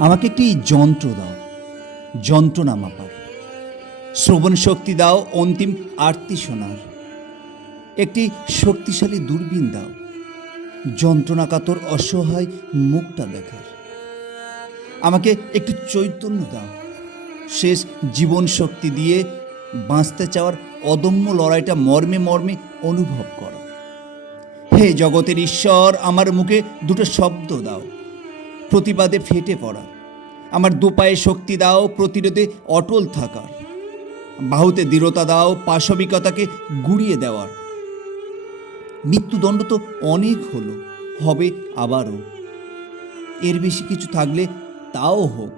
আমাকে একটি যন্ত্র দাও, যন্ত্রণা মাপার। শ্রবণ শক্তি দাও অন্তিম আরতি শোনার। একটি শক্তিশালী দূরবীন দাও, যন্ত্রণাকাতর অসহায় মুখটা দেখার। আমাকে একটু চৈতন্য দাও, শেষ জীবন শক্তি দিয়ে বাঁচতে চাওয়ার অদম্য লড়াইটা মর্মে মর্মে অনুভব করো। হে জগতের ঈশ্বর, আমার মুখে দুটো শব্দ দাও, প্রতিবাদে ফেটে পড়া। আমার দুপায়ে শক্তি দাও, প্রতিরোধে অটল থাকার। বাহুতে দৃঢ়তা দাও, পাশবিকতাকে গুড়িয়ে দেওয়ার। মৃত্যুদণ্ড তো অনেক হলো, হবে আবারও। এর বেশি কিছু থাকলে তাও হোক।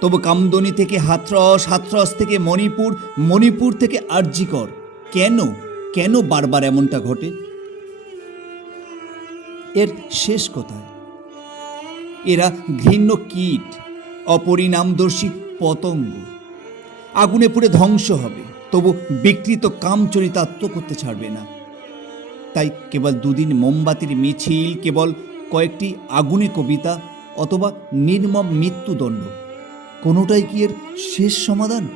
তবু কামদনি থেকে হাথরস, হাথরস থেকে মণিপুর, মণিপুর থেকে আরজিকর। কেন কেন বারবার এমনটা ঘটে? এর শেষ কোথায়? এরা ঘৃণ্য কীট, অপরিণামদর্শী পতঙ্গ। আগুনে পুড়ে ধ্বংস হবে, তবু বিকৃত কামচরিতার্থ করতে ছাড়বে না। তাই কেবল দুদিন মোমবাতির মিছিল, কেবল কয়েকটি আগুনে কবিতা, অথবা নির্মম মৃত্যুদণ্ড, কোনোটাই কি এর শেষ সমাধান?